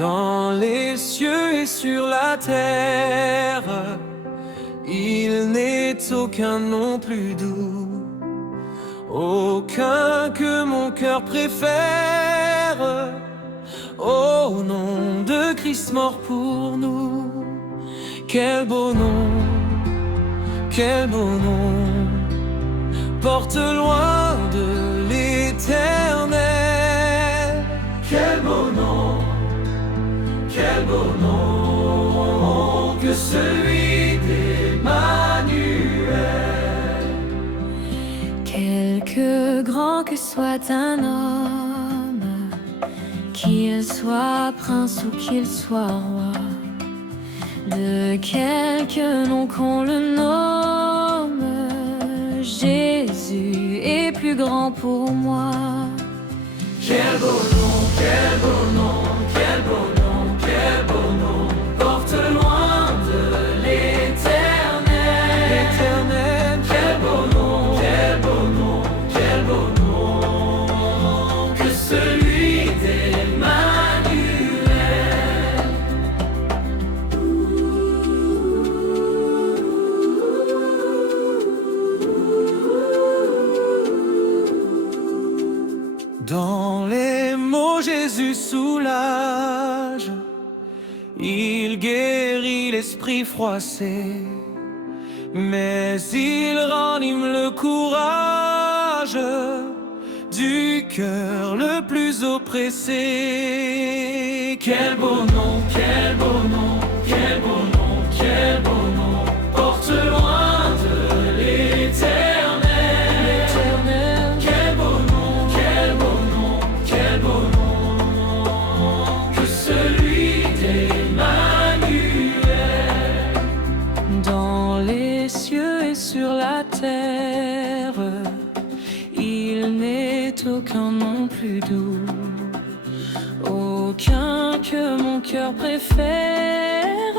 Dans les cieux et sur la terre, il n'est aucun nom plus doux, aucun que mon cœur préfère, au nom de Christ mort pour nous. Quel beau nom, quel beau nom, porte loin de l'éternel. Quel beau nom, quel beau nom que celui d'Emmanuel. Quelque grand que soit un homme, qu'il soit prince ou qu'il soit roi, de quelque nom qu'on le nomme, Jésus est plus grand pour moi. Quel beau nom, quel beau nom, quel beau nom, quel beau nom, porte loin de l'éternel. L'éternel, quel beau nom, quel beau nom, quel beau nom, que celui d'Emmanuel. Dans les mots Jésus soulage, il guérit l'esprit froissé, mais il ranime le courage du cœur le plus oppressé. Quel beau nom, quel beau nom, quel beau nom, quel beau nom, porte loin de l'éternel. L'éternel, quel beau nom, quel beau nom, quel beau nom, que celui d'Emmanuel. Dans les cieux et sur la terre, il n'est aucun nom plus doux, aucun que mon cœur préfère,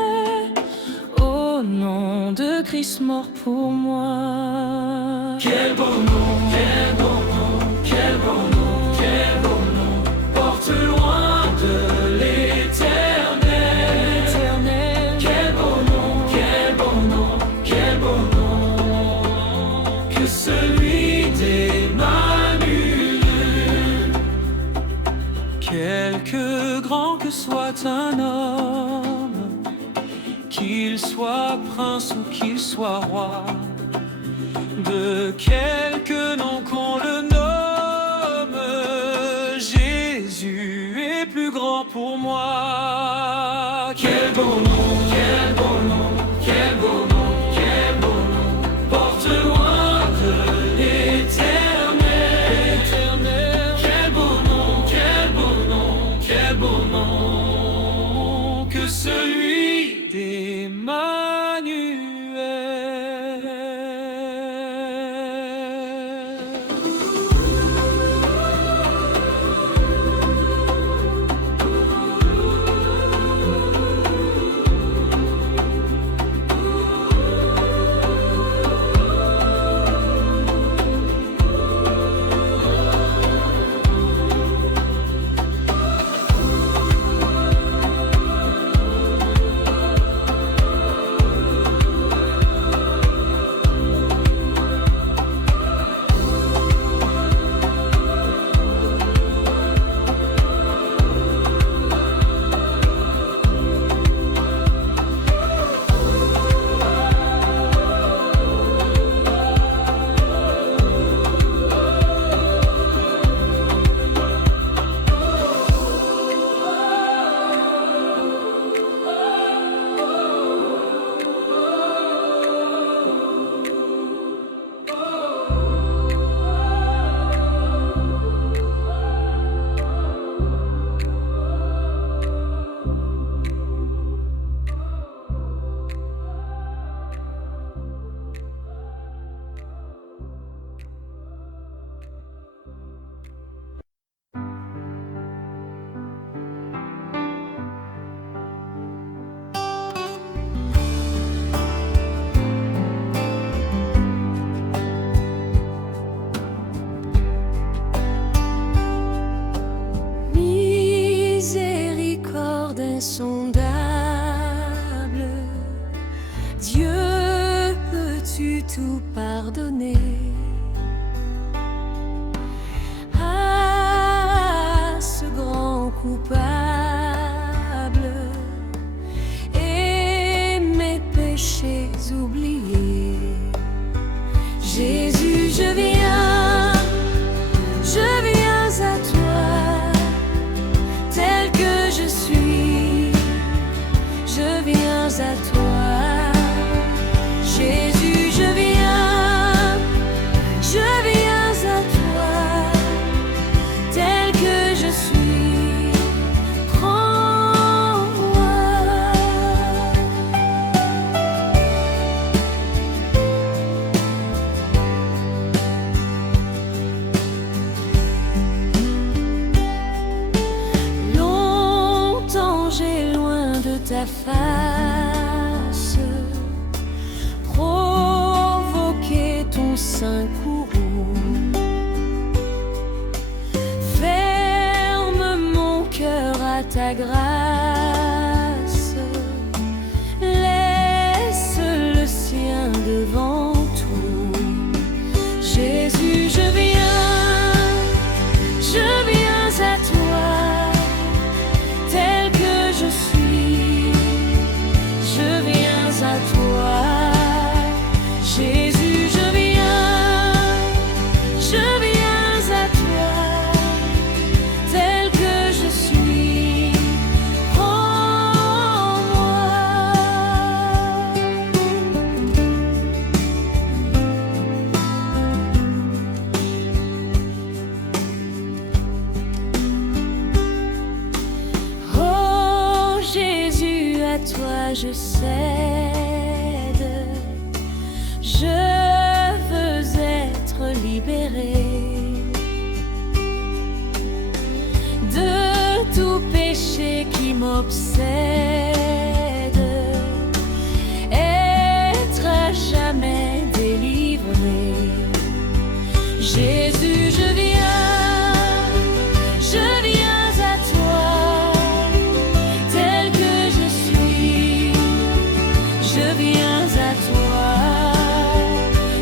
au nom de Christ mort pour moi. Quel beau nom, quel beau nom, quel beau nom, quel beau nom, porte loin de l'éternel. L'éternel, Quel beau nom, quel beau nom, quel beau nom, que celui d'Emmanuel. Quelque grand que soit un homme, qu'il soit prince ou qu'il soit roi, de quelque nom qu'on le nomme, Jésus est plus grand pour moi. Quel beau nom, quel beau nom, quel beau nom, quel beau nom, porte loin de l'éternel. L'éternel, quel beau nom, quel beau nom, quel beau nom, que celui d'Emmanuel. ta face, provoquer ton sein courroux. Ferme mon cœur à ta grâce, laisse le sien devant tout. Jésus, je viens à toi, tel que je suis, je viens à toi. Jésus, je viens à toi, tel que je suis, prends-moi. Oh Jésus, à toi je cède, je veux être libéré de tout péché qui m'obsède, être à jamais délivré. Jésus, je viens à toi, tel que je suis, je viens à toi.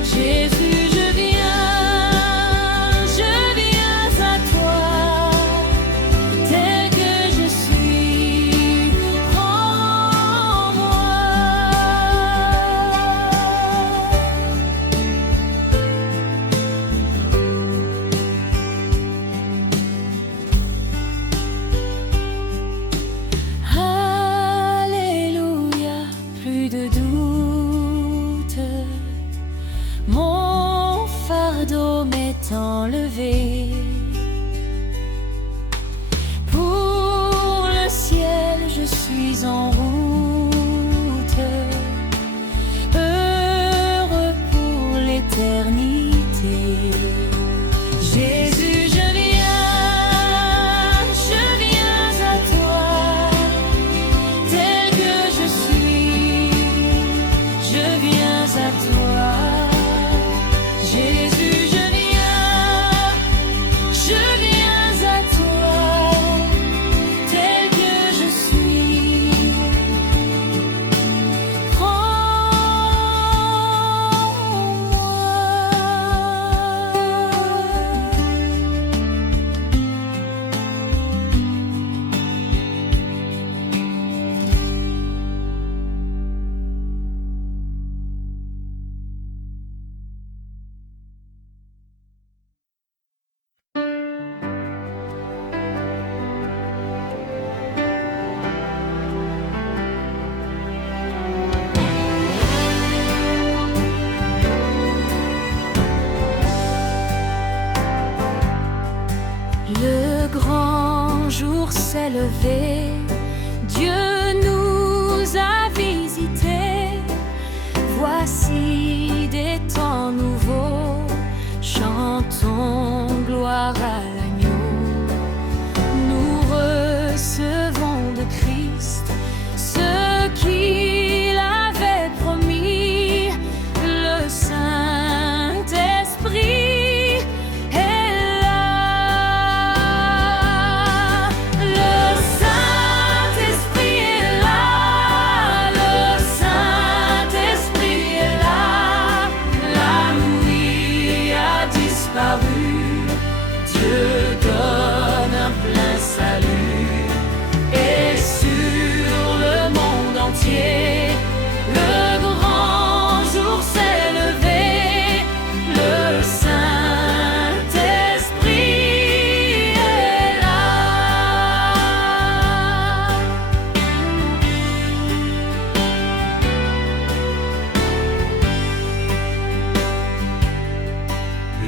Jésus, je viens à toi, tel que je suis, prends-moi. Alléluia, plus de doute, mon fardeau m'est enlevé. Pour le ciel, je suis en route, heureux pour l'éternité. Jésus, je viens à toi, tel que je suis, je viens à toi. Jésus, je viens à toi, tel que je suis, Le grand jour s'est levé, Dieu nous a visités. Voici des temps nouveaux, chantons gloire à l'agneau. Nous recevons de Christ ce qu'il avait promis, le Saint-Esprit. Dieu donne un plein salut, et sur le monde entier, le grand jour s'est levé, le Saint-Esprit est là.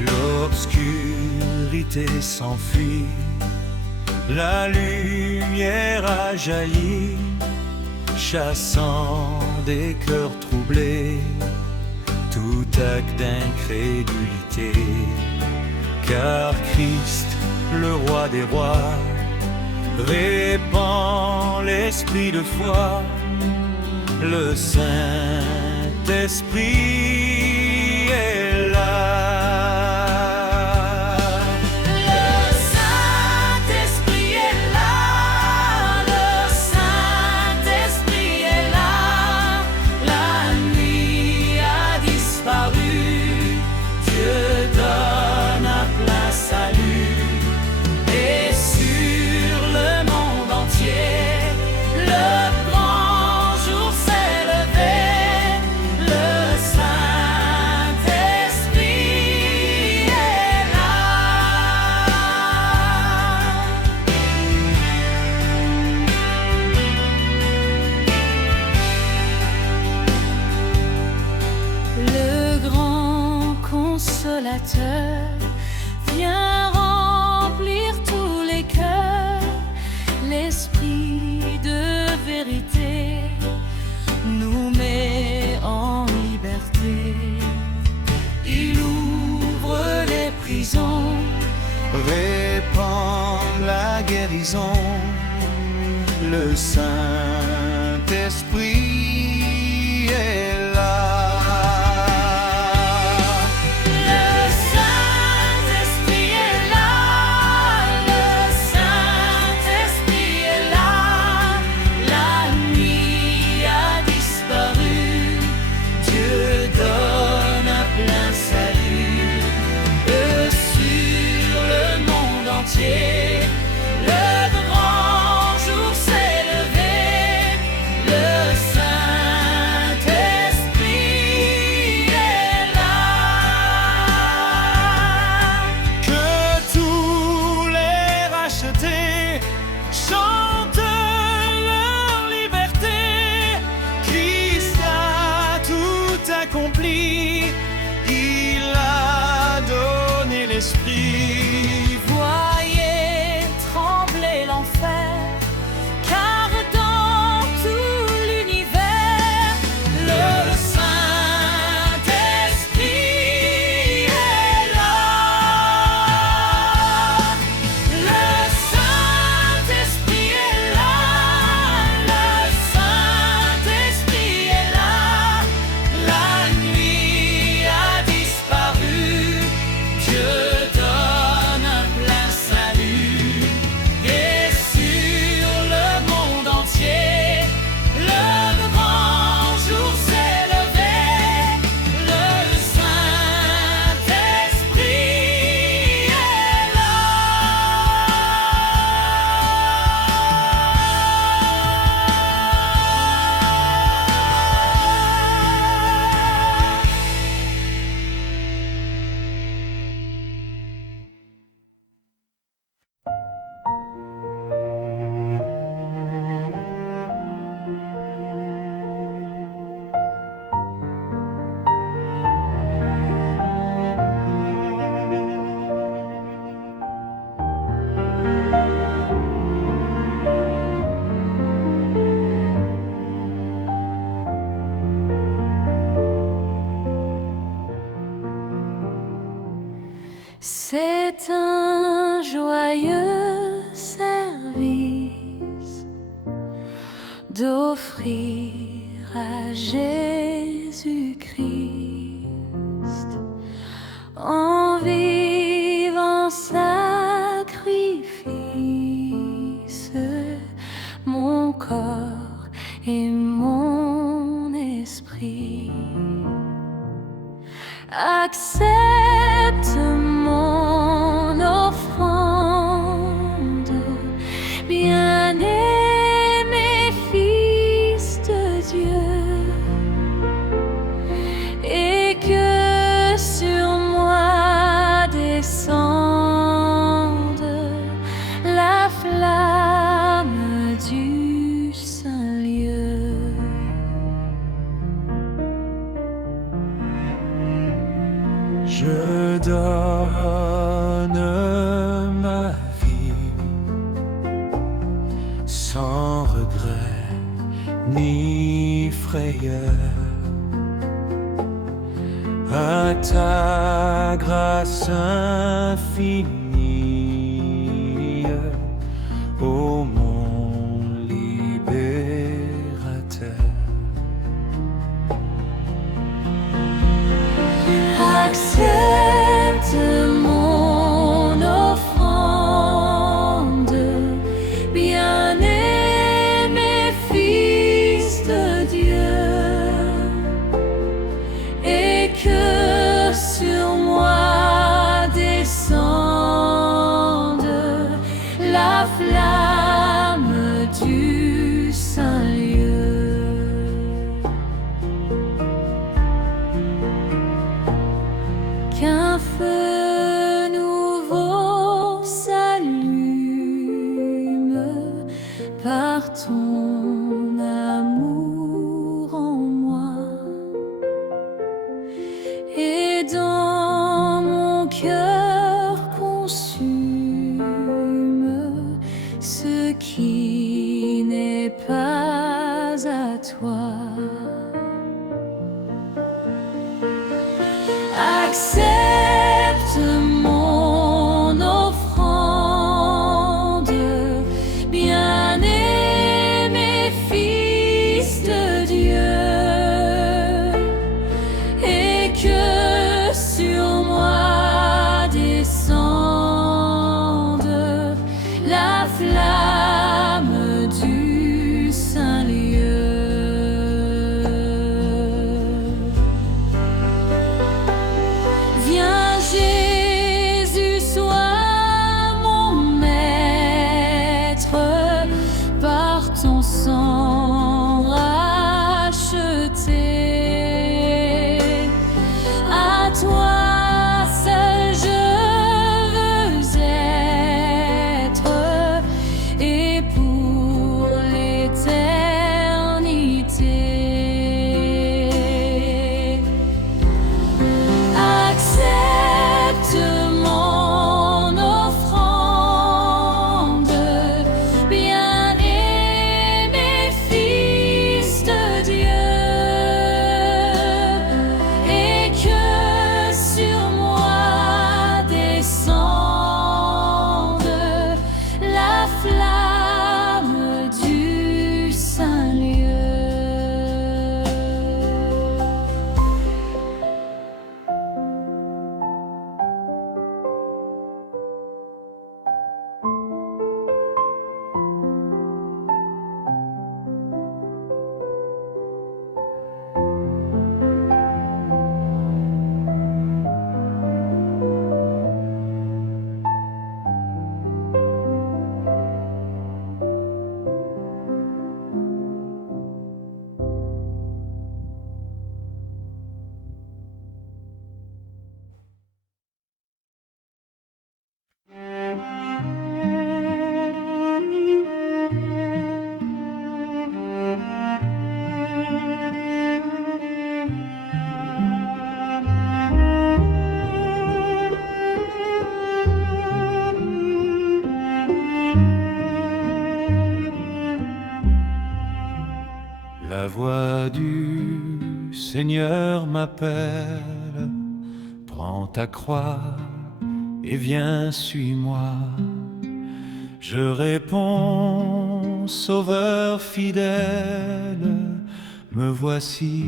L'obscurité s'enfuit, la lumière a jailli, chassant des cœurs troublés tout acte d'incrédulité. Car Christ, le roi des rois, répand l'esprit de foi, le Saint-Esprit est là. Le Saint-Esprit est là, le Saint-Esprit est là. La nuit a disparu, Dieu donne un plein salut. Et sur le monde entier, le grand jour s'est levé. Le Saint-Esprit est là. Le grand consolateur vient remplir tous les cœurs. L'esprit de vérité nous met en liberté. Il ouvre les prisons, Répand la guérison, le Saint-Esprit est là. le Saint-Esprit est là, le Saint-Esprit est là. La nuit a disparu, Dieu donne un plein salut. Sur le monde entier, le grand jour s'est levé. Le Saint-Esprit est là. Que tous les rachetés chantent leur liberté. Christ a tout accompli, il a donné l'esprit. Voyez trembler l'enfer, car dans tout l'univers, le Saint-Esprit est là. Le Saint-Esprit est là, le Saint-Esprit est là. La nuit a disparu, Dieu donne un plein salut. Et sur le monde entier, le grand jour s'est levé. Le Saint-Esprit est là. C'est un joyeux service d'offrir à Jésus-Christ en vivant sacrifice mon corps et mon esprit. Accepte mon offrande, bien-aimé Fils de Dieu, et que sur moi descende la flamme du Saint-Lieu. Je donne ma vie sans regret ni frayeur à ta grâce infinie, ô mon la flamme du Saint-Lieu. Qu'un feu nouveau s'allume par ton amour en moi, et dans mon cœur consume ce qui n'est pas à toi. Accepte mon offrande, bien-aimé Fils de Dieu, et que sur moi descende la flamme du Saint-Lieu. Viens Jésus, sois mon maître, par ton sang racheté. À toi seul je veux être, et pour l'éternité. Accepte mon offrande, bien-aimé Fils de Dieu, et que sur moi descende la flamme du Saint-Lieu. La voix du Seigneur m'appelle, prends ta croix et viens, suis-moi. Je réponds, Sauveur fidèle, me voici,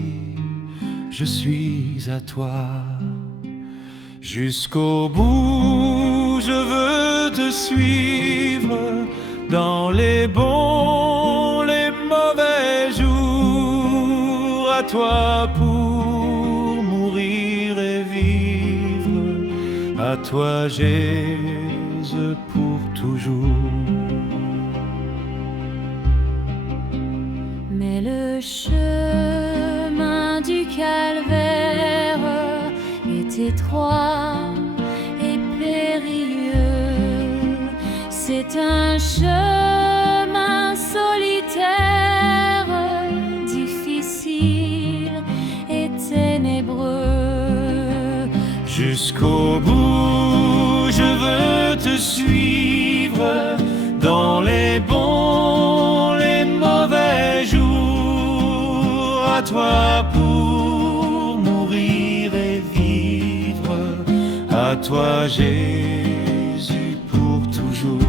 je suis à toi. Jusqu'au bout, je veux te suivre, dans les bons, les mauvais jours, à toi pour mourir et vivre, à toi Jésus pour toujours. Mais le chemin du calvaire est étroit et périlleux. C'est un chemin solitaire, difficile et ténébreux. Jusqu'au bout, je veux te suivre, dans les bons, les mauvais jours, à toi pour mourir et vivre, à toi Jésus pour toujours.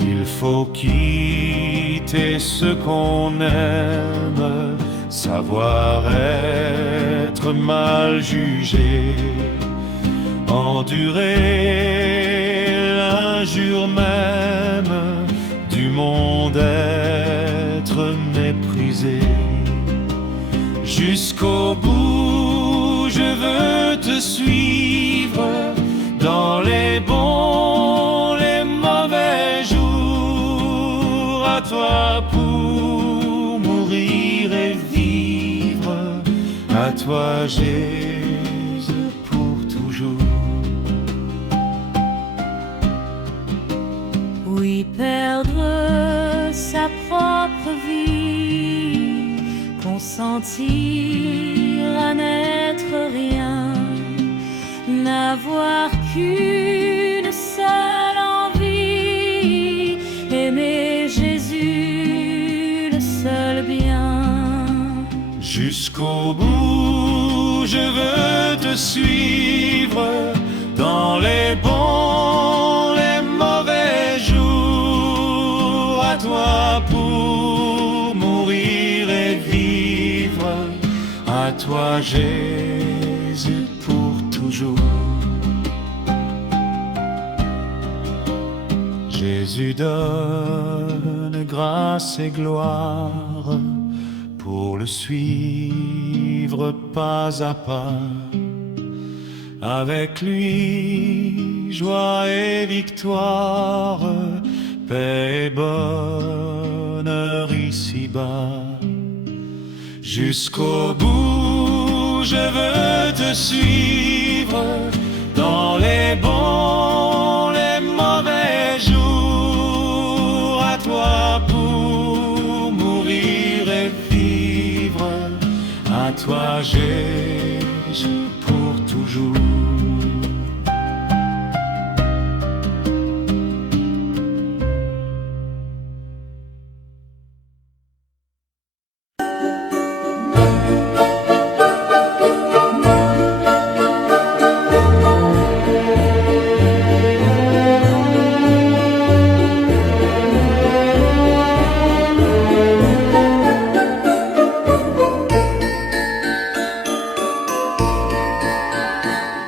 Il faut quitter ce qu'on aime, savoir être mal jugé, endurer l'injure même du monde, être méprisé. Jusqu'au bout, je veux te suivre, dans toi Jésus pour toujours. Oui, perdre sa propre vie, consentir à n'être rien, n'avoir qu'une seule envie, aimer Jésus, le seul bien. Jusqu'au bout, je veux te suivre dans les bons, les mauvais jours. À toi pour mourir et vivre, à toi Jésus pour toujours. Jésus donne grâce et gloire, pour le suivre pas à pas. Avec lui, joie et victoire, paix et bonheur ici-bas. Jusqu'au bout, je veux te suivre dans les bons, les mauvais jours. À toi pour mourir et vivre, à toi Jésus pour toujours.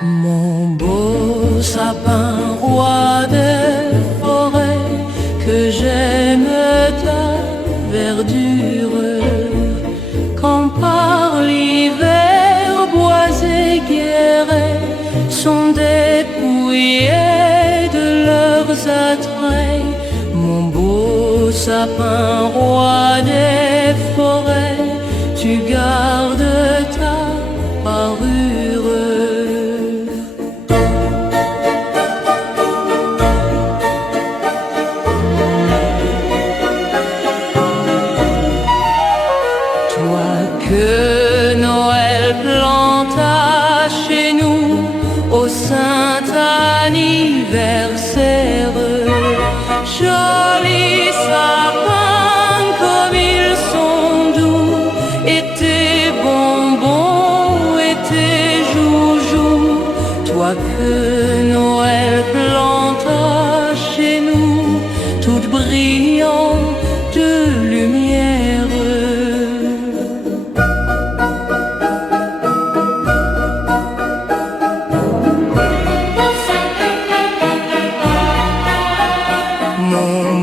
Mon beau sapin, roi des forêts, que j'aime ta verdure. Quand par l'hiver, bois et guérets sont dépouillés de leurs attraits. Mon beau sapin, roi des forêts, tu gardes ta parure. Que Noël planta chez nous au saint anniversaire. Jolis sapins comme ils sont doux, et tes bonbons et tes joujoux. Toi que Noël planta chez nous, toute brillante de lumière. Mon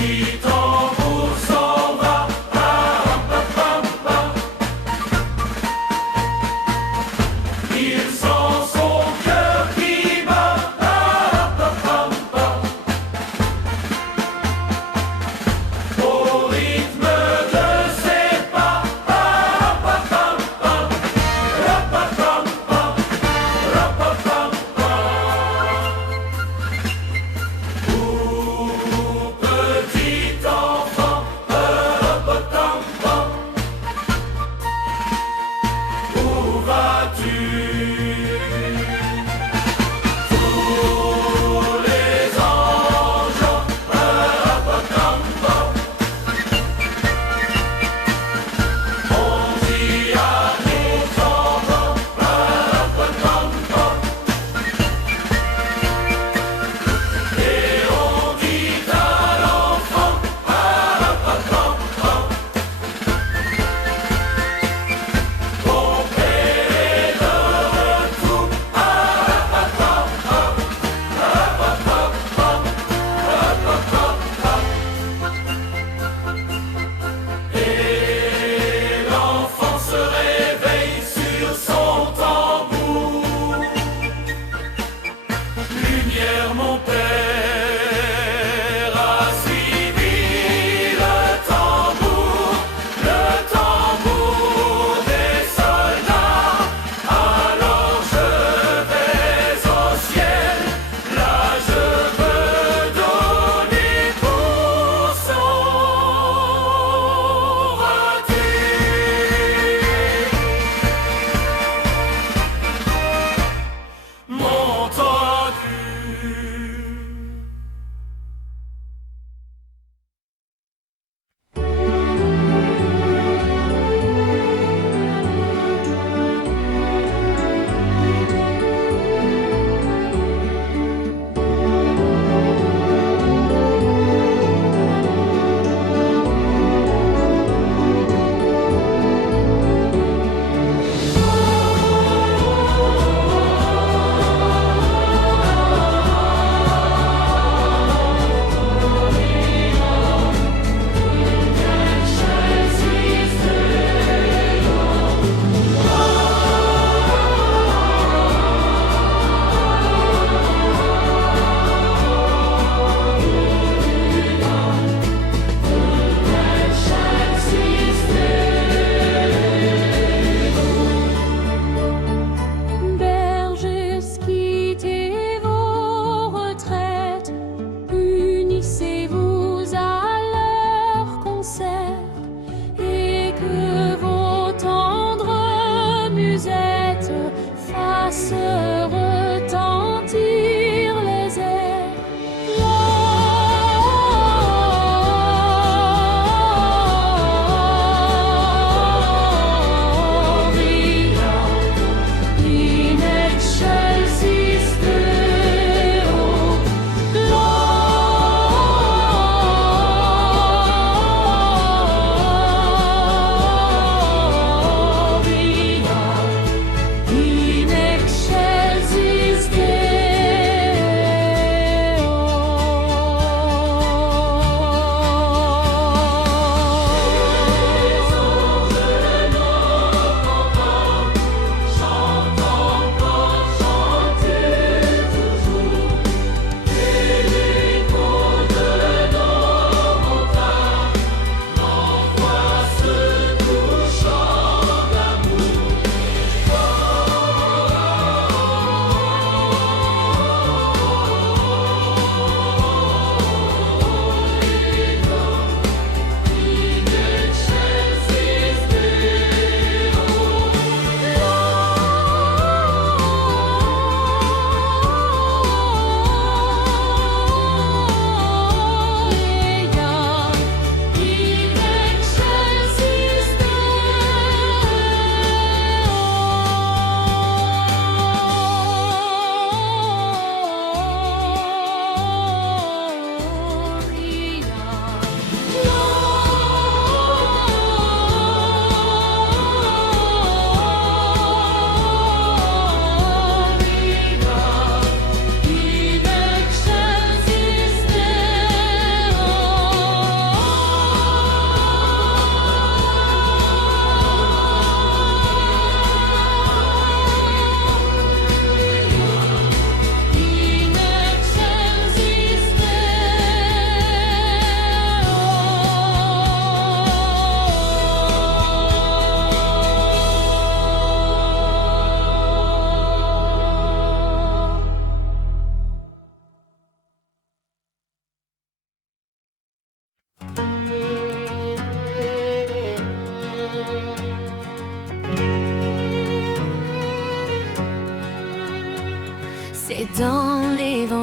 petit tambour s'en va. Il sent son cœur qui bat. Au rythme de ses pas. Petit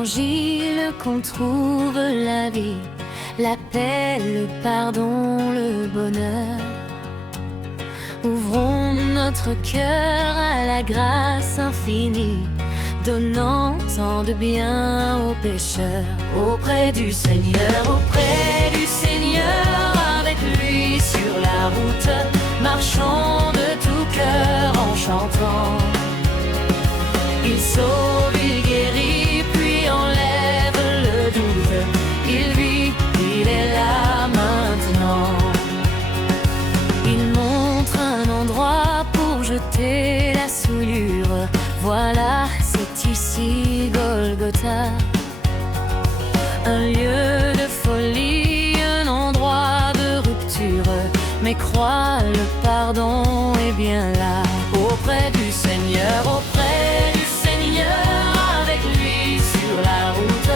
l'évangile qu'on trouve la vie, la paix, le pardon, le bonheur. Ouvrons notre cœur à la grâce infinie, donnant tant de bien aux pécheurs. Auprès du Seigneur, avec lui sur la route, marchons de tout cœur en chantant. Il sauve, il guérit, puis enlève le doute. Il vit, il est là maintenant. Il montre un endroit pour jeter la souillure. Voilà, c'est ici Golgotha. Un lieu de folie, un endroit de rupture. Mais crois, le pardon est bien là. Auprès du Seigneur, avec lui sur la route,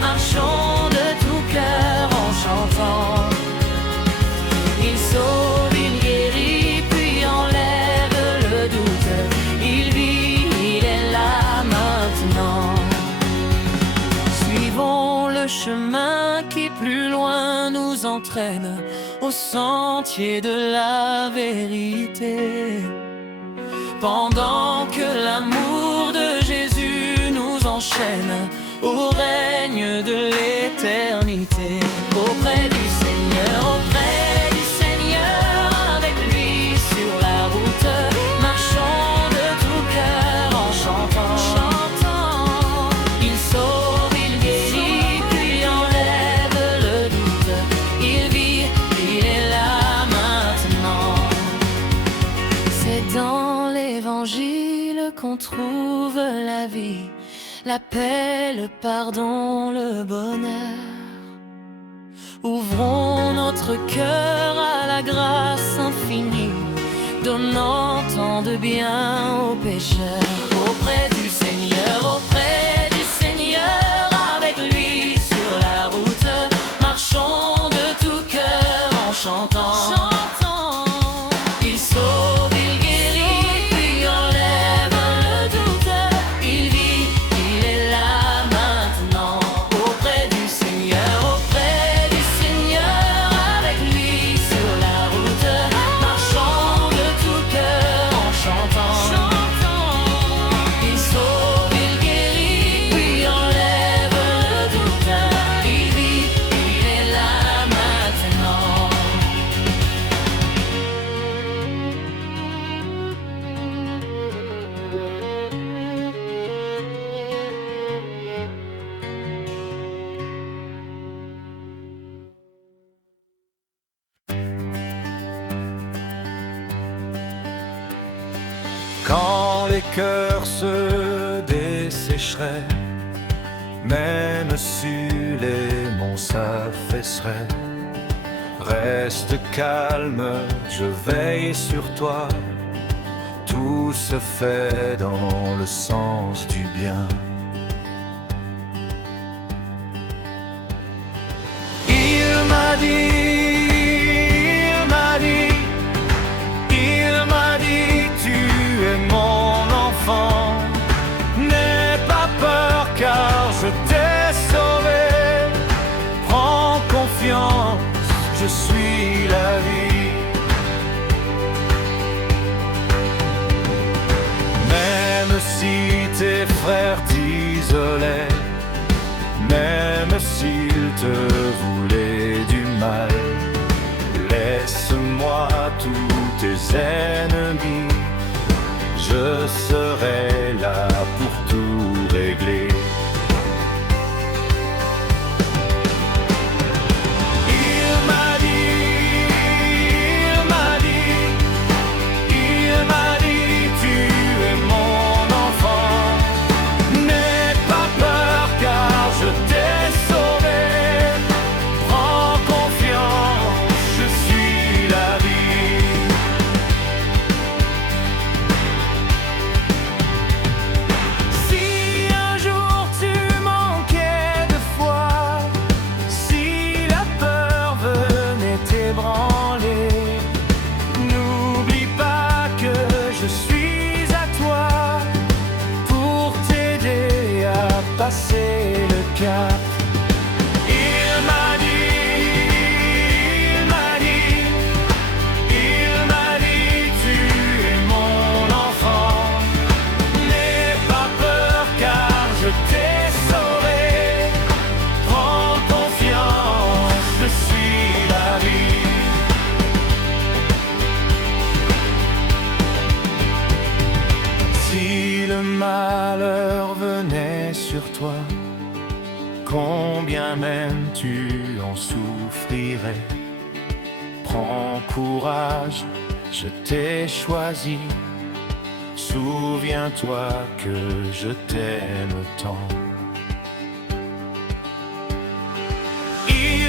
marchons de tout cœur en chantant. Il sauve, il guérit, puis enlève le doute. Il vit, il est là maintenant. Suivons le chemin qui plus loin nous entraîne, au sentier de la vérité. Pendant que l'amour de Jésus nous enchaîne au règne de l'éternité. Auprès du Seigneur, avec lui sur la route, marchons de tout cœur en chantant. Il sauve, il guérit, puis enlève le doute. Il vit, il est là maintenant. C'est dans l'évangile qu'on trouve la vie, la paix, le pardon, le bonheur. Ouvrons notre cœur à la grâce infinie, donnant tant de bien aux pécheurs. Auprès du Seigneur, avec lui sur la route, marchons de tout cœur en chantant. Il sauve, il guérit, puis enlève le doute. Il vit, il est là maintenant. Auprès du Seigneur, avec lui sur la route, marchons de tout cœur en chantant. Il sauve, il guérit, puis enlève le doute. Il vit, il est là maintenant. Quand les cœurs se dessécheraient, même si les monts s'affaisseraient, reste calme, je veille sur toi. Tout se fait dans le sens du bien. Il m'a dit, tu es mon enfant. N'aie pas peur car je t'ai sauvé. Prends confiance, je suis la vie. Même si tes frères t'isolaient, même s'ils te voulaient du mal, laisse-moi tous tes ennemis. Je serai là pour tout régler. Il m'a dit, tu es mon enfant. N'aie pas peur car je t'ai sauvé. Prends confiance, je suis la vie. même tu en souffrirais. Prends courage, je t'ai choisi. Souviens-toi que je t'aime tant. Il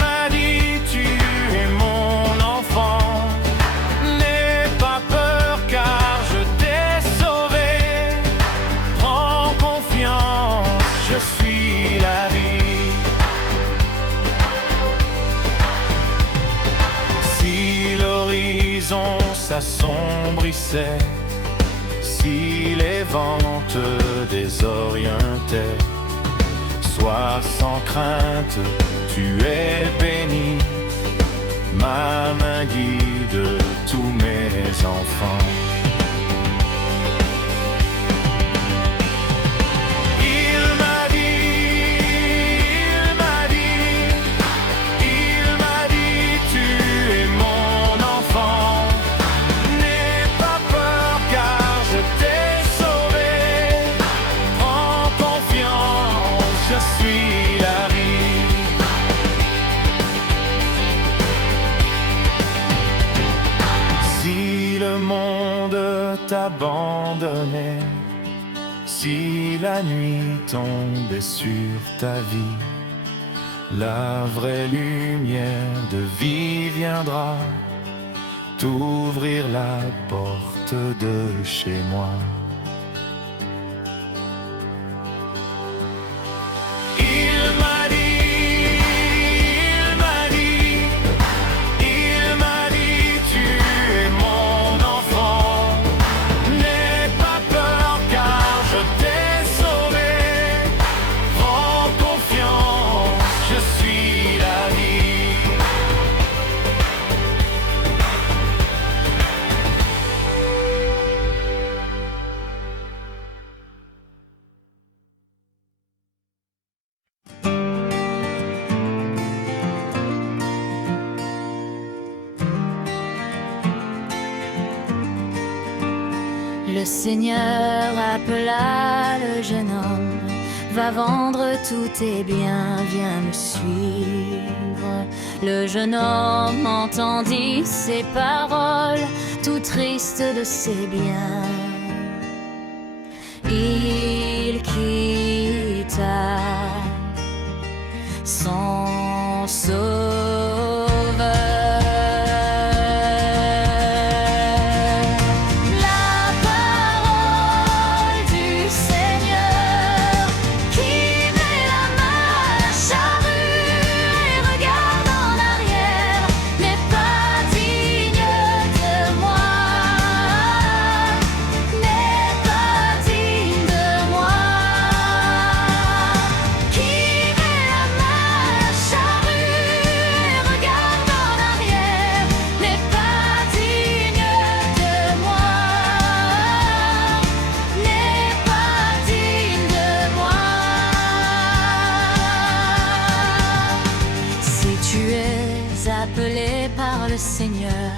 m'a dit, tu es mon enfant. N'aie pas peur car je t'ai sauvé. Prends confiance, je suis la vie. Si l'horizon s'assombrissait, si les vents te désorientaient, sois sans crainte, tu es béni. Ma main guide tous mes enfants. T'abandonner, si la nuit tombait sur ta vie, la vraie lumière de vie viendra t'ouvrir la porte de chez moi. Le Seigneur appela le jeune homme, va vendre tous tes biens, viens me suivre. Le jeune homme entendit ces paroles, tout triste de ses biens. Il quitta son sauveur. Appelé par le Seigneur,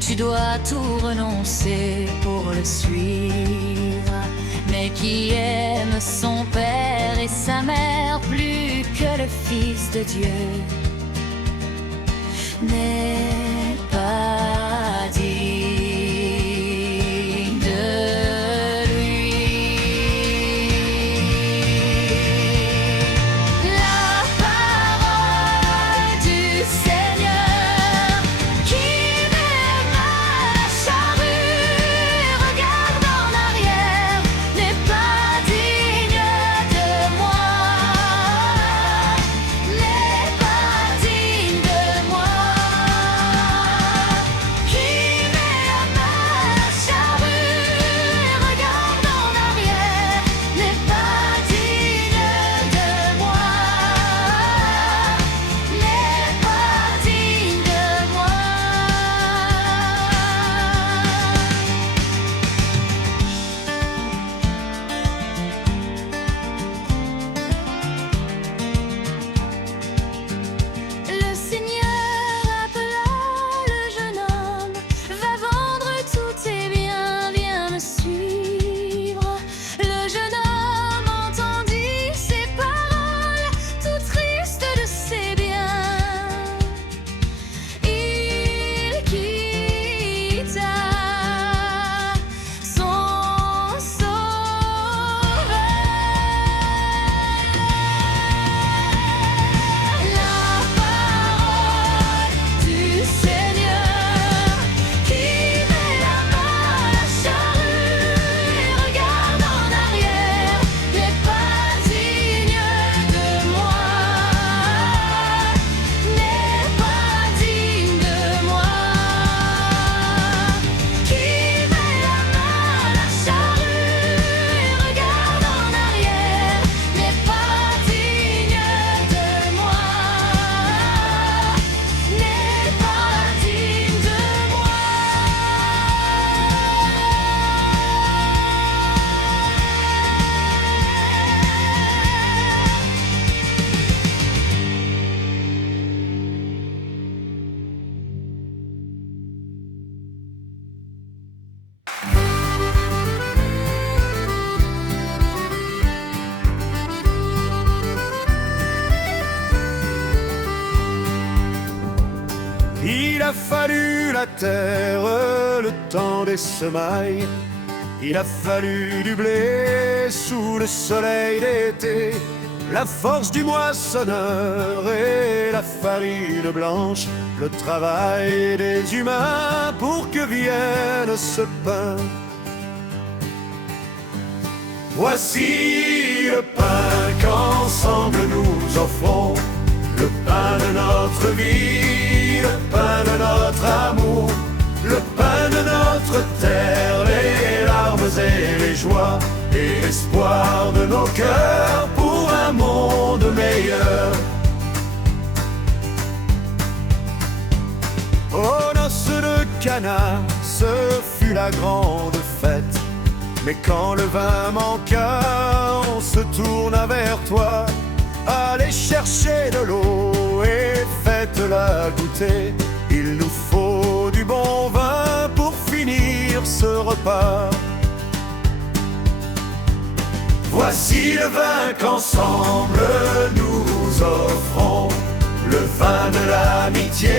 tu dois tout renoncer pour le suivre. Mais qui aime son père et sa mère plus que le Fils de Dieu n'est pas digne de lui. La parole du Seigneur qui met ma charrue et regarde en arrière n'est pas digne de moi, n'est pas digne de moi. a fallu la terre, le temps des semailles. Il a fallu du blé sous le soleil d'été, la force du moissonneur et la farine blanche, le travail des humains pour que vienne ce pain. Voici le pain qu'ensemble nous offrons, le pain de notre vie, le pain de notre amour, le pain de notre terre, les larmes et les joies, et l'espoir de nos cœurs pour un monde meilleur. Aux noces de Cana, ce fut la grande fête. Mais quand le vin manqua, on se tourna vers toi. Allez chercher de l'eau et faites-la goûter. Il nous faut du bon vin pour finir ce repas. Voici le vin qu'ensemble nous offrons, le vin de l'amitié,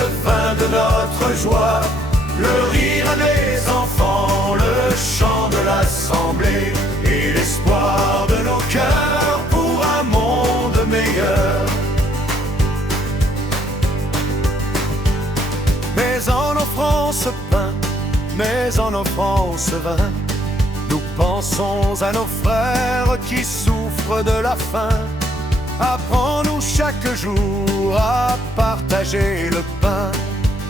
le vin de notre joie, le rire des enfants, le chant de l'assemblée et l'espoir de nos cœurs pour un monde meilleur. Mais en offrant ce pain, mais en offrant ce vin, nous pensons à nos frères qui souffrent de la faim. Apprends-nous chaque jour à partager le pain.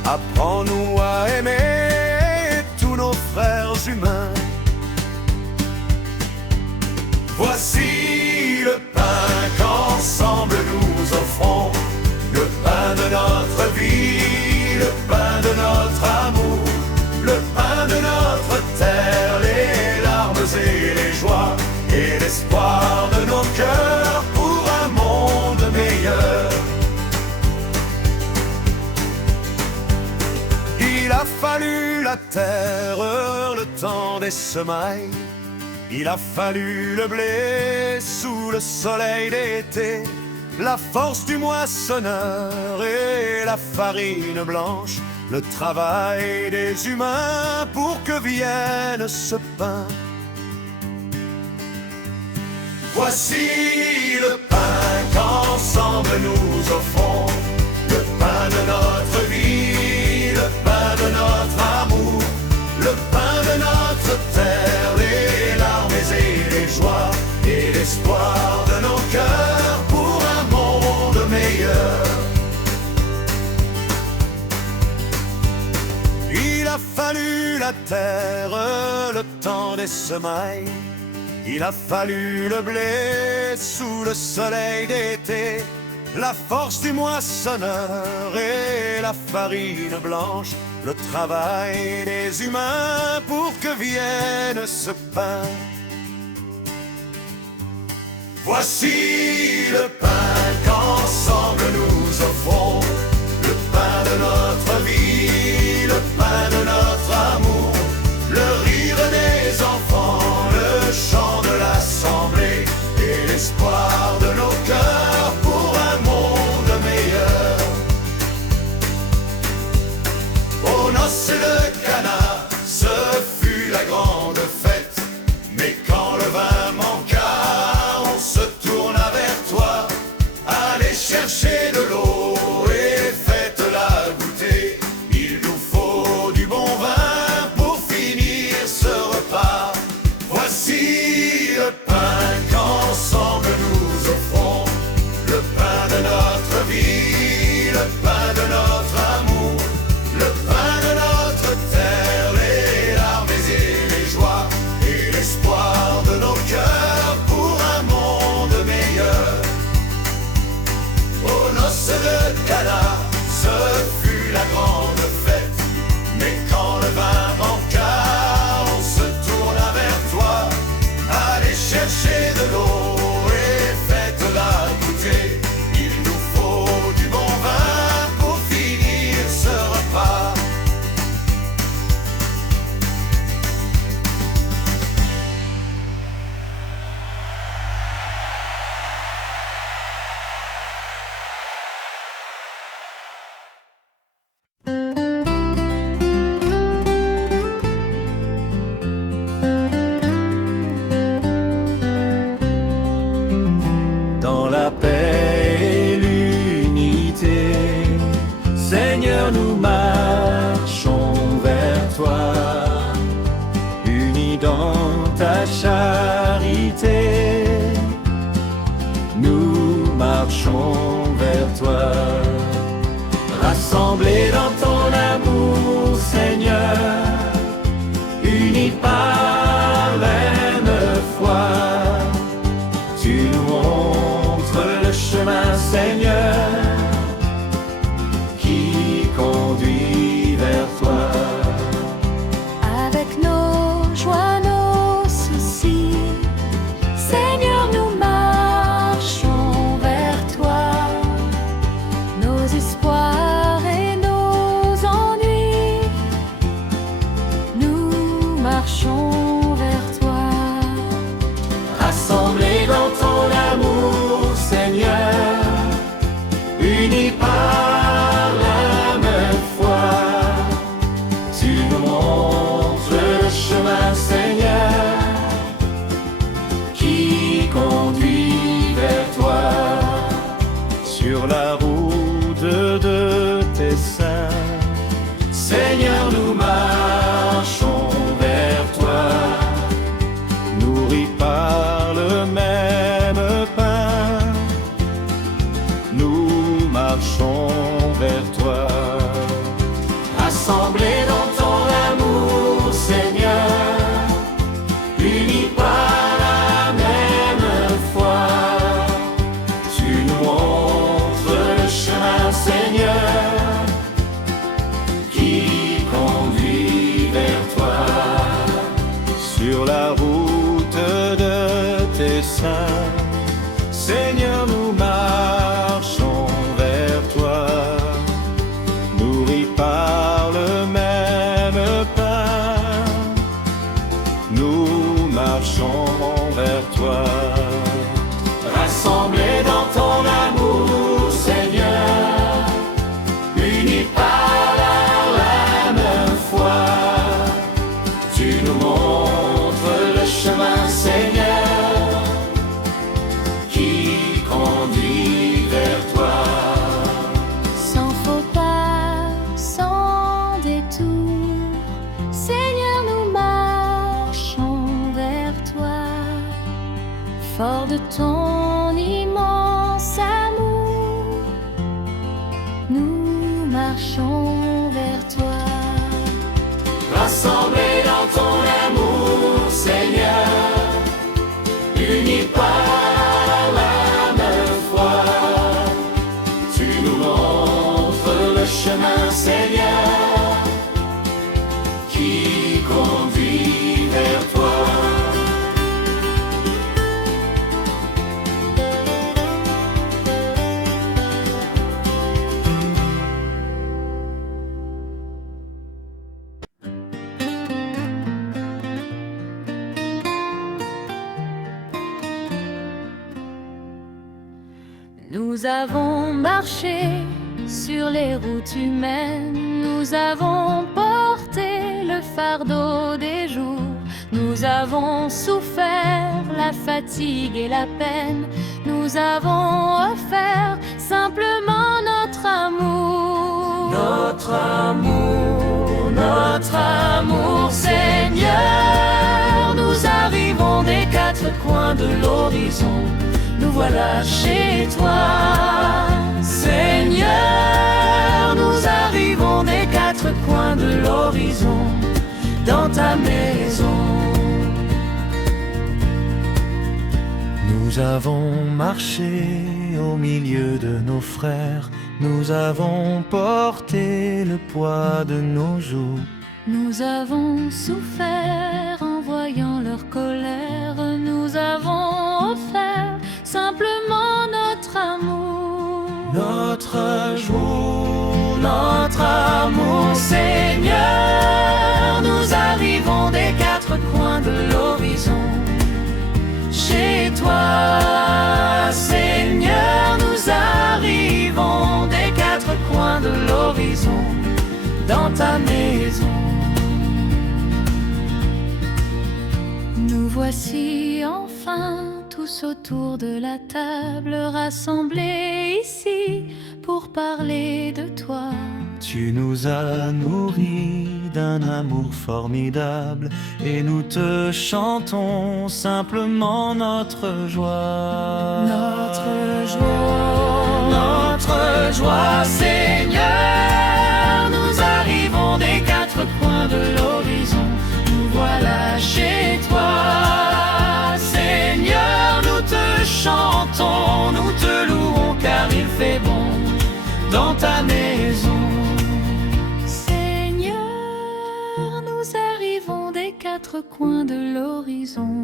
Apprends-nous à aimer tous nos frères humains. Voici le pain qu'ensemble nous offrons, le pain de notre vie, le pain de notre amour, le pain de notre terre, les larmes et les joies, et l'espoir de nos cœurs pour un monde meilleur. Il a fallu la terre, le temps des semailles. Il a fallu le blé sous le soleil d'été, la force du moissonneur et la farine blanche, le travail des humains pour que vienne ce pain. Voici le pain qu'ensemble nous offrons, le pain de notre vie, le pain de notre amour, le pain de notre terre, les larmes et les joies, et l'espoir de nos cœurs pour un monde meilleur. Il a fallu la terre, le temps des semailles. Il a fallu le blé sous le soleil d'été, la force du moissonneur et la farine blanche, le travail des humains pour que vienne ce pain. Voici le pain qu'ensemble nous offrons, le pain de notre vie, le pain de notre amour, le rire des enfants, le chant de l'assemblée et l'espoir de nos cœurs pour un monde meilleur. Aux noces de Cana, ce fut la grande fête. Mais quand le vin manqua, on se tourna vers toi. Allez chercher de l'eau et faites-la goûter. Il nous faut du bon vin pour finir ce repas. Voici le pain qu'ensemble nous nous marchons vers toi. Rassemblés dans ton amour, Seigneur, unis par la même foi, tu nous montres le chemin, Seigneur, qui conduit vers toi. Avec nos joies, nos soucis, Seigneur, nous marchons vers toi. Nos espoirs et nos ennuis, nous marchons vers toi. Rassemblés dans ton amour, Seigneur, unis par la même foi, tu nous montres le chemin, Seigneur, qui conduit vers toi. Sur la route de tes saints, Seigneur, nous marchons vers toi, nourris par le même pain, nous marchons vers toi. Rassemblés dans ton amour, Seigneur, unis par la même foi, tu nous montres le chemin, Seigneur, qui conduit vers toi. Sur la route de tes saints, Seigneur, nous marchons vers toi, nourris par le même pain, nous marchons vers toi. Rassemblés dans ton amour, Seigneur, unis par la même foi, tu nous montres le chemin, Seigneur, qui conduit vers toi. Sans faux pas, sans détour, Seigneur, nous marchons vers toi. Fort de ton immense amour, nous marchons vers toi. Rassemblés dans ton amour, Seigneur, unis par la même foi, tu nous montres le chemin, Seigneur, qui conduit vers toi. Nous avons marché sur les routes humaines, nous avons porté le fardeau des jours, nous avons souffert la fatigue et la peine, nous avons offert simplement notre amour. Notre amour, Seigneur, nous arrivons des quatre coins de l'horizon. Nous voilà chez toi, Seigneur, nous arrivons des quatre coins de l'horizon, dans ta maison. Nous avons marché au milieu de nos frères, nous avons porté le poids de nos jours. Nous avons souffert en voyant leur colère, nous avons offert simplement notre amour. Notre jour, Notre amour, Seigneur, nous arrivons des quatre coins de l'horizon. Chez toi, Seigneur, nous arrivons des quatre coins de l'horizon, dans ta maison. Nous voici enfin tous autour de la table, rassemblés ici pour parler de toi. tu nous as nourris d'un amour formidable et nous te chantons simplement notre joie. Notre ta maison. Seigneur, nous arrivons des quatre coins de l'horizon.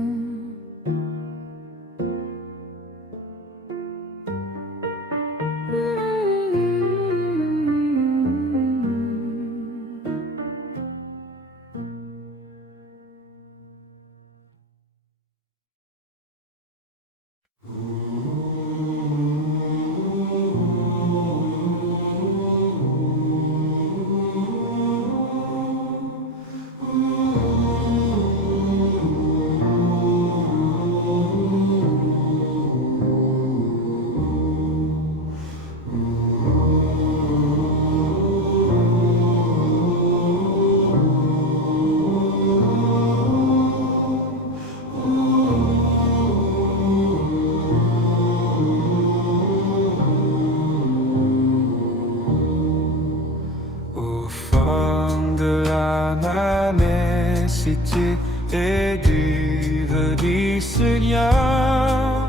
Cité et du Seigneur,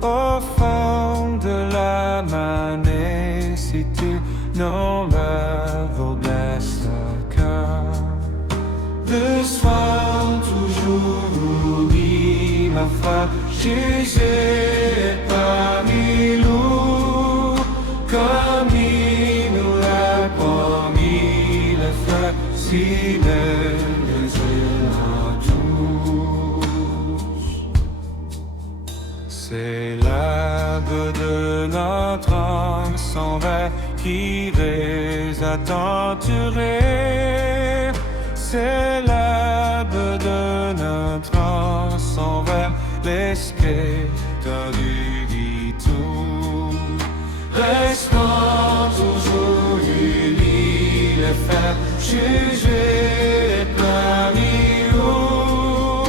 au fond de la manée, cité dans la vaudesse cœur. Le soir, toujours oublie ma foi, Jésus est parmi nous, comme il nous l'a promis, le frère, si le c'est l'âme de notre âme sans verre qui les a torturés. C'est l'âme de notre âme sans verre, l'esprit du tout. Restons toujours unis, les frères, jugés parmi nous,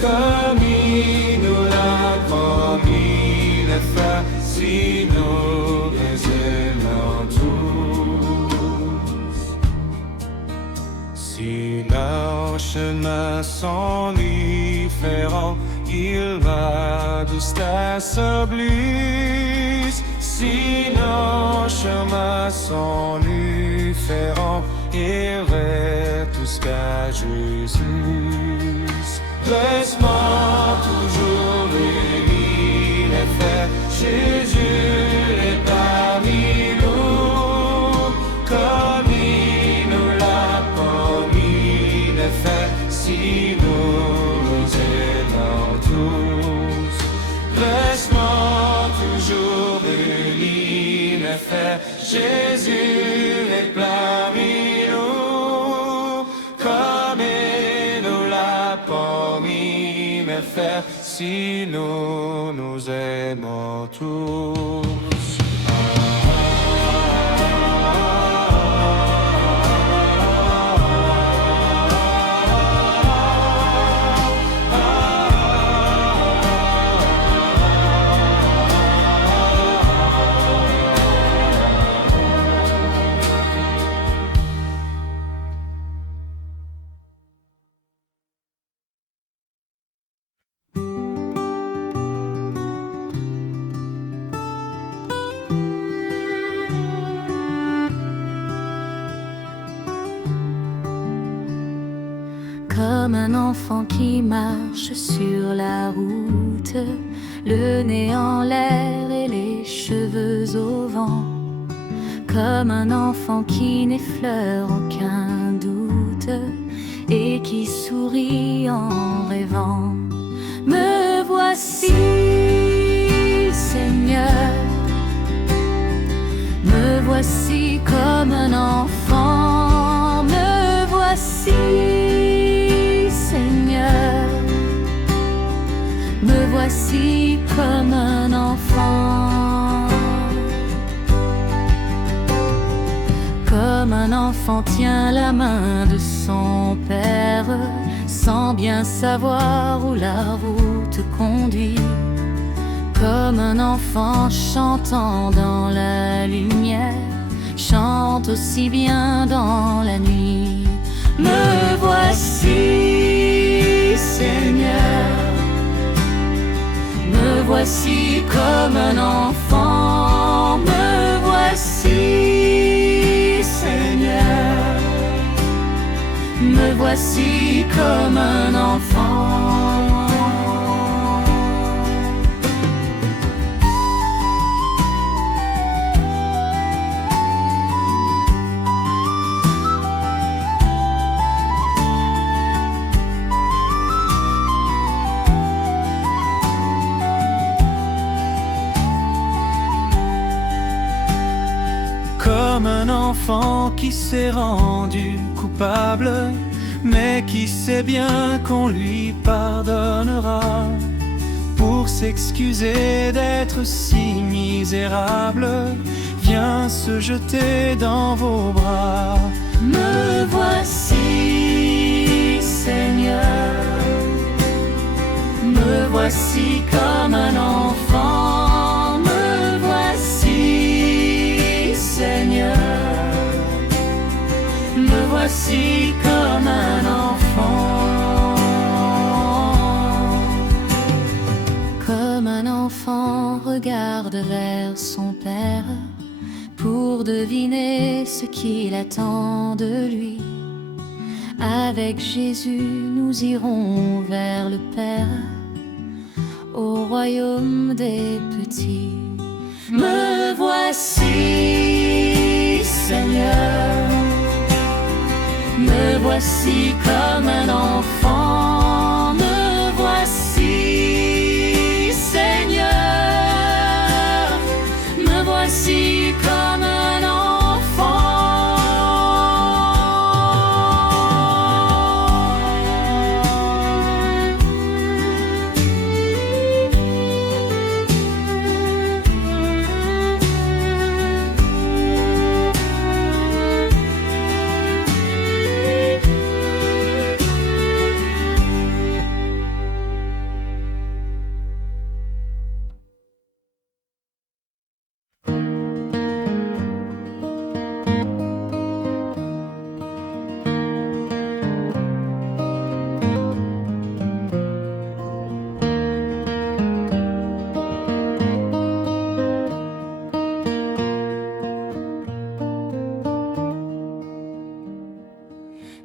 comme il nous l'a promis, les frères, si nous les aimons tous. Si leurs chemins sont différents, ils va justesse oblige. Si nos chemins sont différents, ils vont tous qu'à Jésus. Laisse-moi toujours unis, les frères, Jésus est parmi nous, comme il nous l'a promis, les frères, si nous aimons tous. Laisse-moi toujours unis, les frères, Jésus est parmi nous, comme il nous l'a promis, mes frères, si nous aimons tous. Comme un enfant qui marche sur la route, le nez en l'air et les cheveux au vent. Comme un enfant qui n'effleure aucun doute et qui sourit en rêvant. Me voici, Seigneur, me voici comme un enfant, me voici, Seigneur, me voici comme un enfant. Comme un enfant tient la main de son père, sans bien savoir où la route conduit. Comme un enfant chantant dans la lumière, chante aussi bien dans la nuit. Me voici, Seigneur, me voici comme un enfant, me voici, voici comme un enfant. Comme un enfant qui s'est rendu coupable, mais qui sait bien qu'on lui pardonnera, pour s'excuser d'être si misérable, vient se jeter dans vos bras. Me voici, Seigneur, me voici comme un enfant, me voici, Seigneur, me voici comme un enfant. Comme un enfant regarde vers son père pour deviner ce qu'il attend de lui. Avec Jésus, nous irons vers le Père, au royaume des petits. Me voici, Seigneur, me voici comme un enfant, me voici, Seigneur, me voici comme un enfant.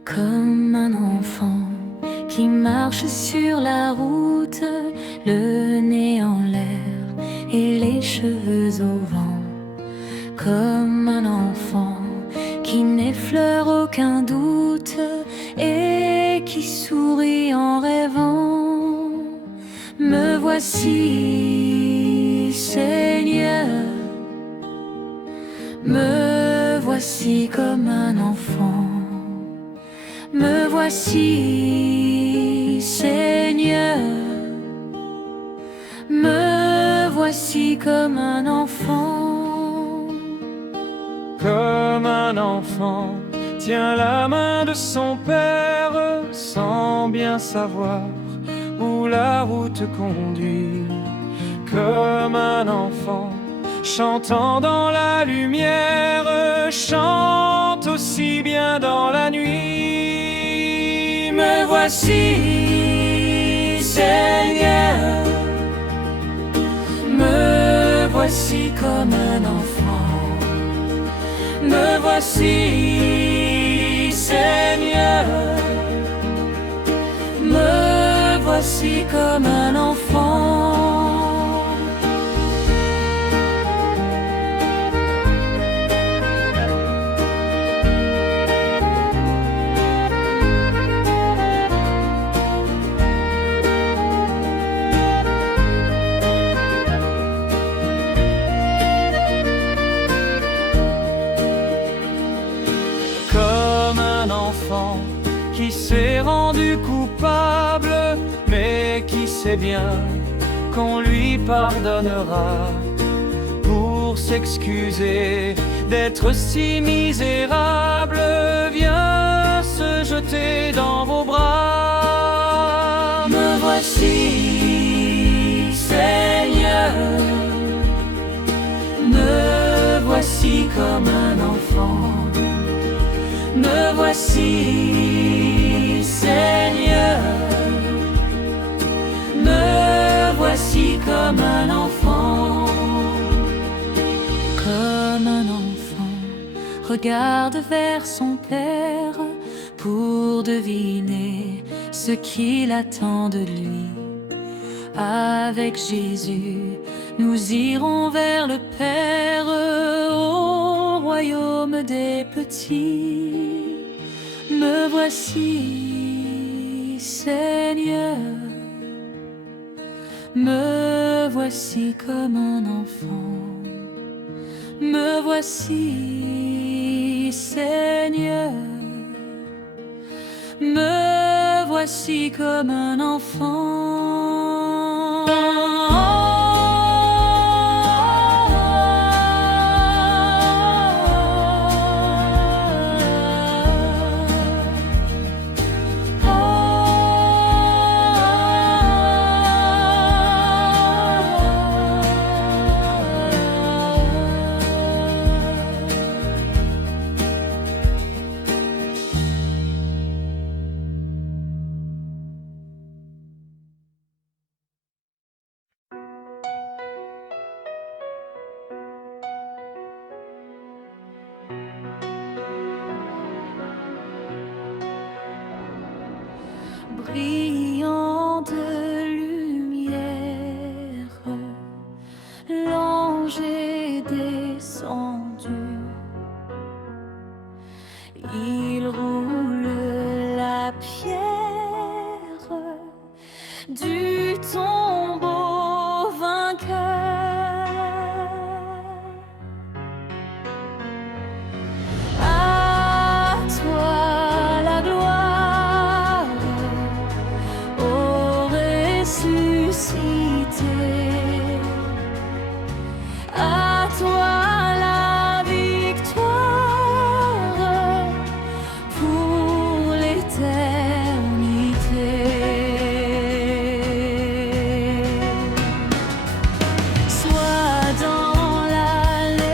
Comme un enfant qui marche sur la route, le nez en l'air et les cheveux au vent. Comme un enfant qui n'effleure aucun doute et qui sourit en rêvant. Me voici, Seigneur, me voici comme un enfant. Me voici, Seigneur, me voici comme un enfant. Comme un enfant tient la main de son père sans bien savoir où la route conduit. Comme un enfant chantant dans la lumière, chante aussi bien dans la nuit. Me voici, Seigneur, me voici comme un enfant. Me voici, Seigneur, me voici comme un enfant. Qui s'est rendu coupable, mais qui sait bien qu'on lui pardonnera, pour s'excuser d'être si misérable, vient se jeter dans vos bras. Me voici, Seigneur, me voici comme un enfant. Me voici, Seigneur, me voici comme un enfant. Comme un enfant regarde vers son père pour deviner ce qu'il attend de lui. Avec Jésus, nous irons vers le Père au royaume des petits. Me voici, Seigneur, me voici comme un enfant. Me voici, Seigneur, me voici comme un enfant. Brillant de lumière, l'ange est descendu. Il roule la pierre du tombeau vainqueur. À toi la gloire, ô ressuscité. À toi la victoire pour l'éternité. Sois dans l'allégresse,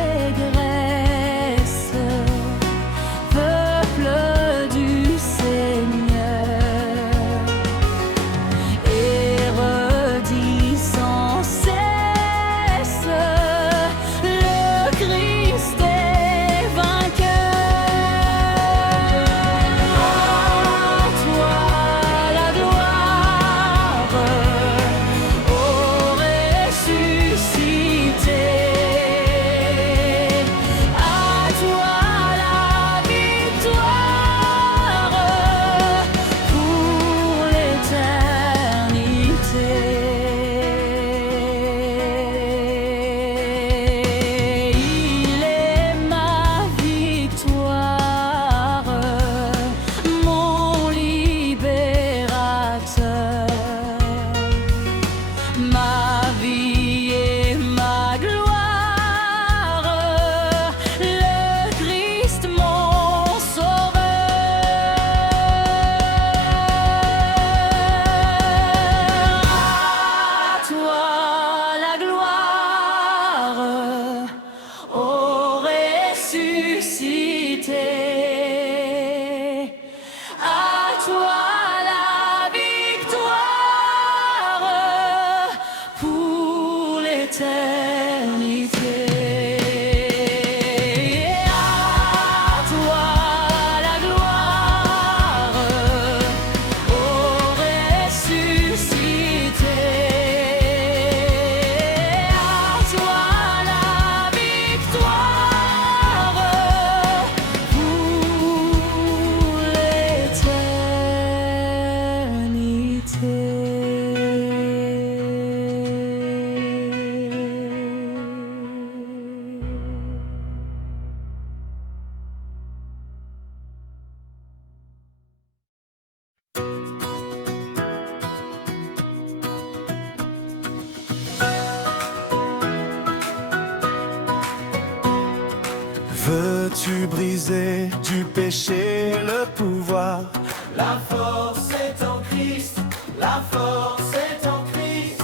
peuple du Seigneur, et redis sans cesse, le Christ est vainqueur. À toi la gloire, ô ressuscité. À toi la victoire pour l'éternité. Il est ma victoire, mon libérateur, ma vie et ma gloire, le Christ mon sauveur. À toi la gloire, ô ressuscité. À toi la victoire pour l'éternité. À toi la gloire, ô ressuscité. À toi la victoire pour l'éternité. Veux-tu briser du péché le pouvoir? La force est en Christ, la force est en Christ.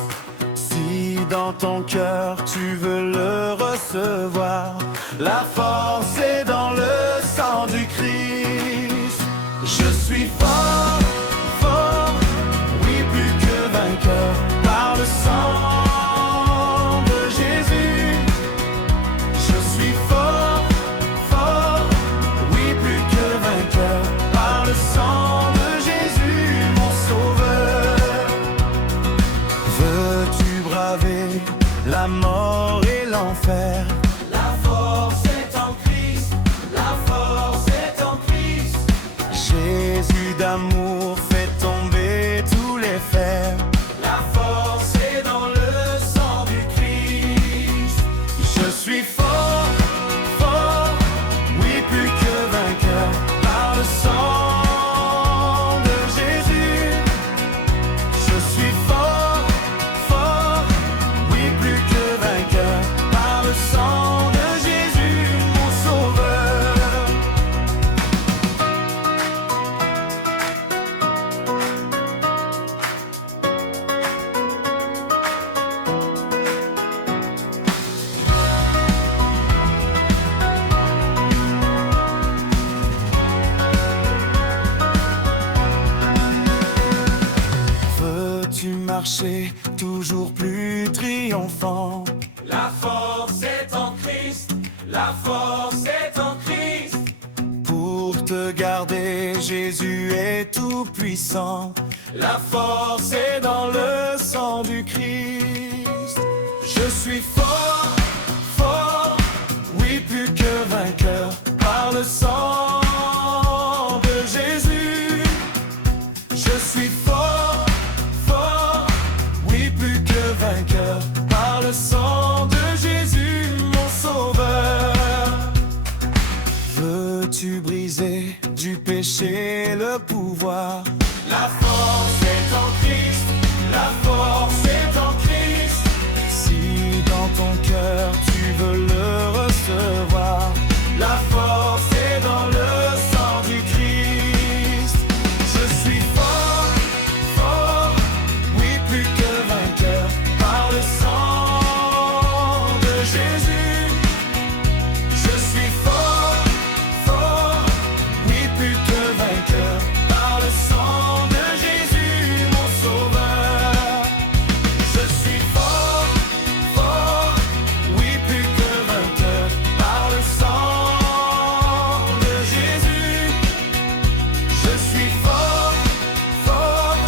Si dans ton cœur tu veux le recevoir, la force est dans le sang du Christ. Je suis fort, fort, oui plus que vainqueur, par le sang de Jésus. Je suis fort, fort, oui plus que vainqueur, par le sang l'enfer. La force est en Christ, la force est en Christ. Jésus d'amour fait tomber tous les fers. La force est dans le sang du Christ. Je suis fort, fort, oui plus que vainqueur par le sang de Jésus. Je suis fort, fort, oui plus que vainqueur par le sang de Jésus, mon sauveur. Veux-tu marcher toujours plus triomphant? La force est en Christ, la force est en Christ. Pour te garder, Jésus est tout puissant. La force est dans le sang du Christ. Je suis fort, fort, oui plus que vainqueur par le sang de Jésus. Je suis fort, fort, oui plus que vainqueur par le sang de Jésus, mon sauveur. Veux-tu briser du péché le pouvoir? La force est en Christ, la force est en Christ. Si dans ton cœur tu veux le recevoir, la force est dans le sang du Christ. Je suis fort, fort, oui plus que vainqueur par le sang de Jésus. Je suis fort, fort, oui plus que vainqueur par le sang de Jésus, mon sauveur. Je suis fort, fort, oui plus que vainqueur par le sang de Jésus. Je suis fort, fort,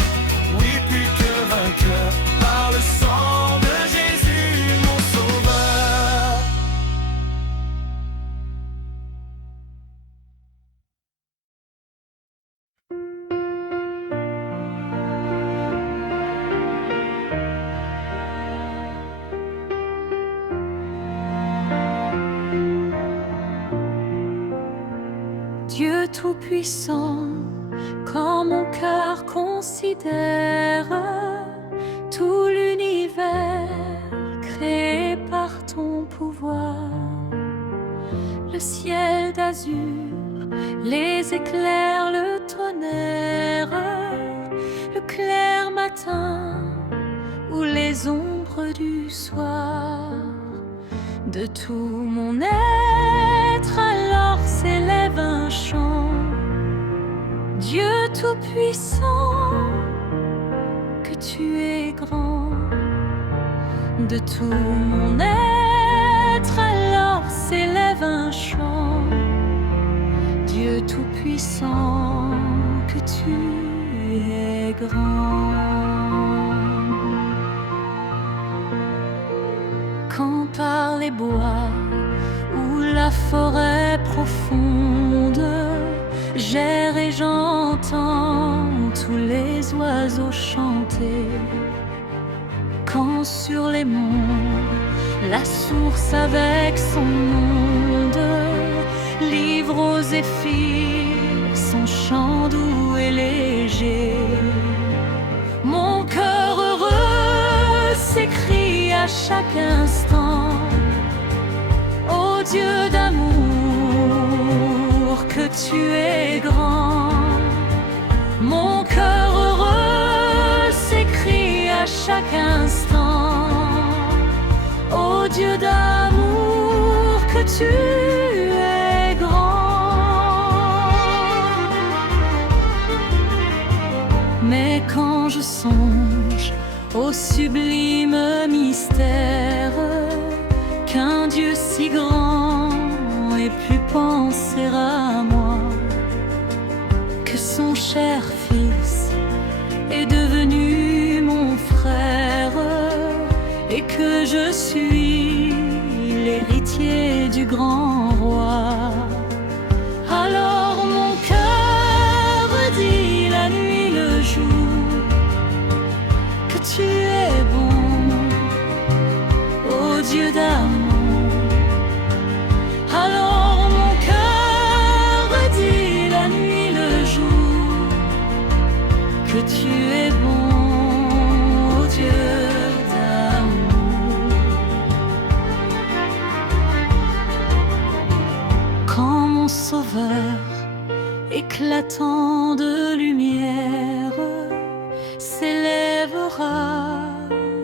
oui plus que vainqueur par le sang de Jésus, mon sauveur. Dieu Tout-Puissant, quand mon cœur considère tout l'univers créé par ton pouvoir, le ciel d'azur, les éclairs, le tonnerre, le clair matin ou les ombres du soir, de tout mon être alors s'élève un chant. Dieu Tout-Puissant, que tu es grand. De tout mon être alors s'élève un chant. Dieu Tout-Puissant, que tu es grand. Quand par les bois ou la forêt profonde j'erre et j'entends tous les oiseaux chanter, quand sur les monts la source avec son monde livre aux zéphyrs son chant doux et léger, mon cœur heureux s'écrie à chaque instant: ô Dieu d'amour, que tu es grand. Mon cœur heureux s'écrie à chaque instant: ô Dieu d'amour, que tu es grand. Mais quand je songe au sublime mystère qu'un Dieu si grand ait pu penser à moi, que son cher Fils est devenu mon frère et que je suis pitié du grand roi. Alors mon cœur dit la nuit, le jour, que tu es bon, ô Dieu d'amour. Alors mon cœur dit la nuit, le jour, que tu es bon, ô Dieu d'amour. Quand mon Sauveur, éclatant de lumière, s'élèvera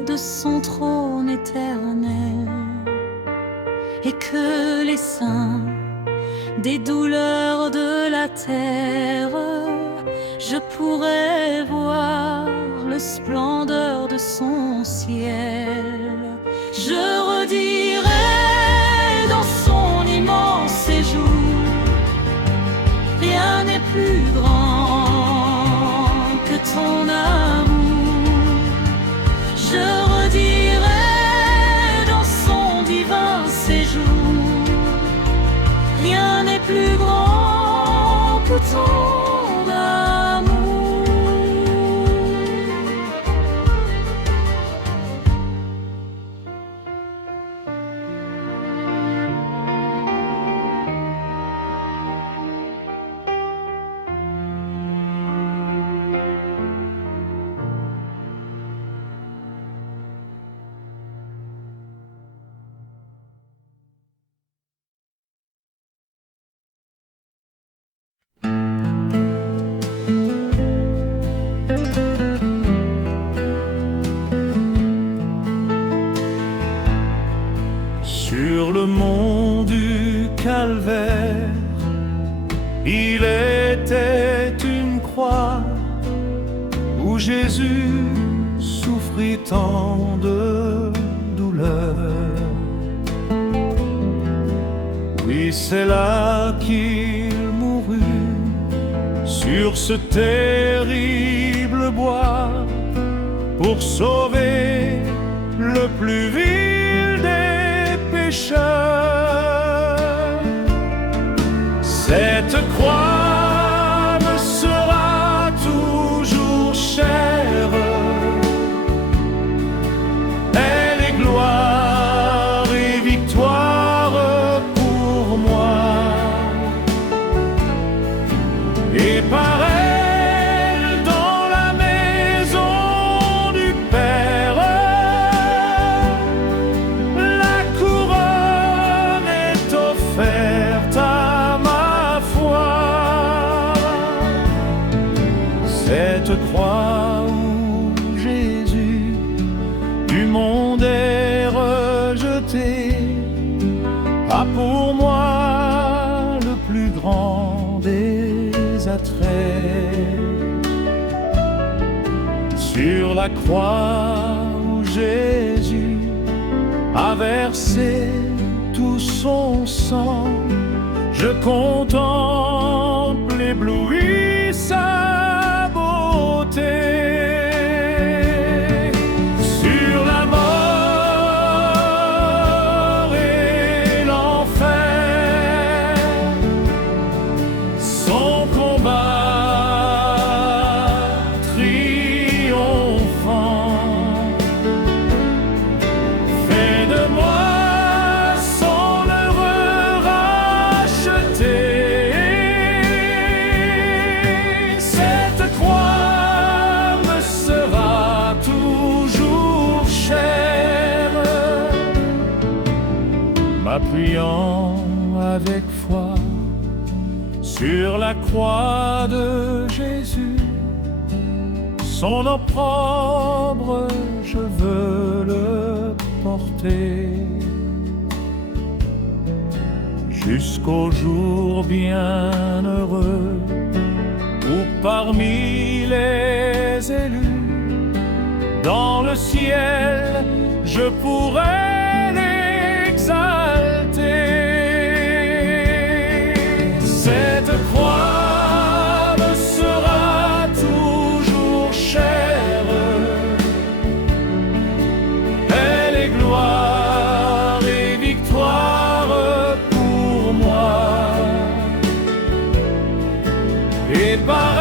de son trône éternel, et que les saints des douleurs de la terre, je pourrai voir le splendeur de son ciel. Je redirai dans son immense séjour, rien n'est plus grand que ton amour. Je redirai dans son divin séjour, rien n'est plus grand que ton amour. Sur le mont du Calvaire, il était une croix où Jésus souffrit tant de douleurs. Oui, c'est là qu'il mourut, sur ce terrible bois, pour sauver le plus vil des pécheurs. Cette croix me sera toujours chère, elle est gloire et victoire pour moi, et par elle dans la maison du Père, la couronne est offerte à ma foi. Cette croix où Jésus du monde est rejeté a pour moi le plus grand des attraits. Sur la croix où Jésus a versé tout son sang, je contemple ébloui sa beauté. Sur la mort et l'enfer, son combat triomphant fait de moi son heureux racheté. Cette croix me sera toujours chère, m'appuyant avec foi sur la croix de Jésus, son opprobre je veux le porter, jusqu'au jour bienheureux où parmi les élus dans le ciel je pourrai l'exalter. Cette croix me sera toujours chère, elle est gloire et victoire par